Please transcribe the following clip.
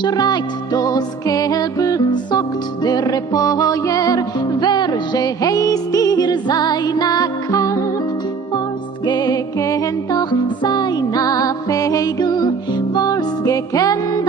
Schreit das Kälbel, sagt der Repoier, wer je heißt ihr seiner Kalb? Was gekennt doch seiner Fegel, was gekennt